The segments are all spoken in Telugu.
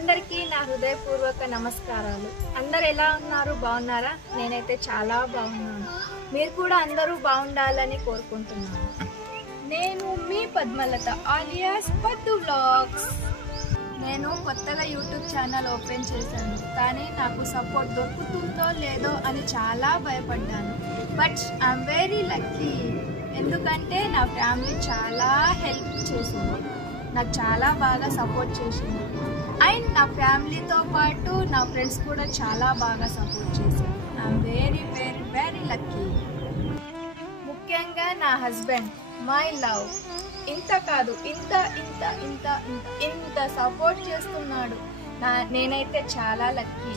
అందరికీ నా హృదయపూర్వక నమస్కారాలు. అందరు ఎలా ఉన్నారు? బాగున్నారా? నేనైతే చాలా బాగున్నాను. మీరు కూడా అందరూ బాగుండాలని కోరుకుంటున్నాను. నేను మీ పద్మలత alias పద్దు వ్లాగ్స్. నేను కొత్తగా యూట్యూబ్ ఛానల్ ఓపెన్ చేశాను, కానీ నాకు సపోర్ట్ దొరుకుతుందో లేదో అని చాలా భయపడ్డాను. But I'm very lucky. ఎందుకంటే నా ఫ్యామిలీ చాలా హెల్ప్ చేసింది, నాకు చాలా బాగా సపోర్ట్ చేసింది. అండ్ నా ఫ్యామిలీతో పాటు నా ఫ్రెండ్స్ కూడా చాలా బాగా సపోర్ట్ చేశారు. I'm very very very lucky. ముఖ్యంగా నా హస్బెండ్, మై లవ్, ఇంత కాదు ఇంత ఇంత ఇంత ఇంత ఇంత సపోర్ట్ చేస్తున్నాడు. నేనైతే చాలా లక్కీ.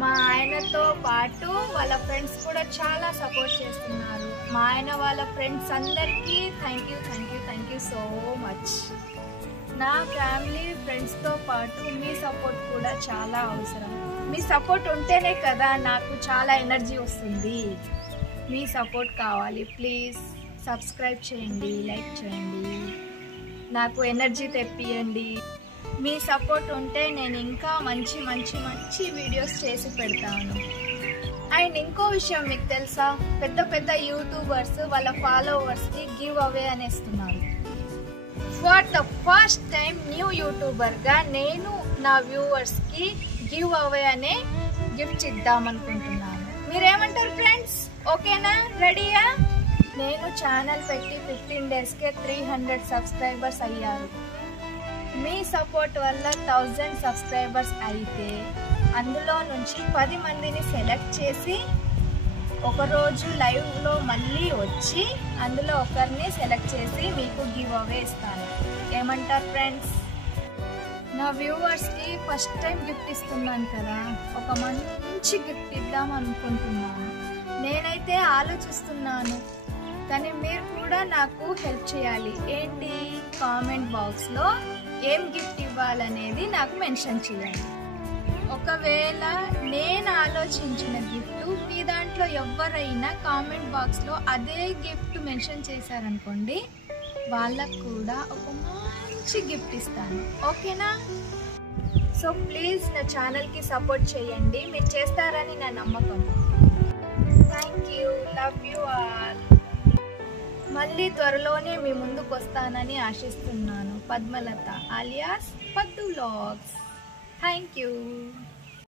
మా ఆయనతో పాటు వాళ్ళ ఫ్రెండ్స్ కూడా చాలా సపోర్ట్ చేస్తున్నారు. మా ఆయన వాళ్ళ ఫ్రెండ్స్ అందరికీ థ్యాంక్ యూ సో మచ్. నా ఫ్యామిలీ ఫ్రెండ్స్తో పాటు మీ సపోర్ట్ కూడా చాలా అవసరం. మీ సపోర్ట్ ఉంటేనే కదా నాకు చాలా ఎనర్జీ వస్తుంది. మీ సపోర్ట్ కావాలి. ప్లీజ్ సబ్స్క్రైబ్ చేయండి, లైక్ చేయండి, నాకు ఎనర్జీ తెప్పియండి. మీ సపోర్ట్ ఉంటే నేను ఇంకా మంచి మంచి మంచి వీడియోస్ చేసి పెడతాను. అండ్ ఇంకో విషయం మీకు తెలుసా, పెద్ద పెద్ద యూట్యూబర్స్ వాళ్ళ ఫాలోవర్స్కి గివ్ అవే అనేస్తున్నారు. For the first time new యూట్యూబర్గా నేను నా వ్యూవర్స్కి గివ్ అవే అనే గిఫ్ట్ ఇద్దామనుకుంటున్నాను. మీరేమంటారు ఫ్రెండ్స్? ఓకేనా? రెడీయా? నేను ఛానల్ పెట్టి 15 డేస్కే 300 సబ్స్క్రైబర్స్ అయ్యారు. మీ సపోర్ట్ వల్ల 1000 సబ్స్క్రైబర్స్ అయితే అందులో నుంచి 10 మందిని సెలెక్ట్ చేసి ఒకరోజు లైవ్లో మళ్ళీ వచ్చి అందులో ఒకరిని సెలెక్ట్ చేసి మీకు గివ్ అవే ఇస్తాను. ఏమంటారు ఫ్రెండ్స్? నా వ్యూవర్స్కి ఫస్ట్ టైం గిఫ్ట్ ఇస్తున్నాను కదా, ఒక మంచి గిఫ్ట్ ఇద్దాం అనుకుంటున్నాను. నేనైతే ఆలోచిస్తున్నాను, కానీ మీరు కూడా నాకు హెల్ప్ చేయాలి. ఏంటి? కామెంట్ బాక్స్లో ఏం గిఫ్ట్ ఇవ్వాలనేది నాకు మెన్షన్ చేయండి. ఒకవేళ నేను ఆలోచించిన గిఫ్ట్ మీ దాంట్లో ఎవరైనా కామెంట్ బాక్స్లో అదే గిఫ్ట్ మెన్షన్ చేశారనుకోండి, వాళ్ళకు కూడా ఒక మంచి గిఫ్ట్ ఇస్తాను. ఓకేనా? సో ప్లీజ్ నా ఛానల్కి సపోర్ట్ చేయండి. మీరు చేస్తారని నా నమ్మకం. Thank you, love you all. మళ్ళీ త్వరలోనే మీ ముందుకు వస్తానని ఆశిస్తున్నాను. పద్మలత alias పద్దు వ్లాగ్స్. Thank you.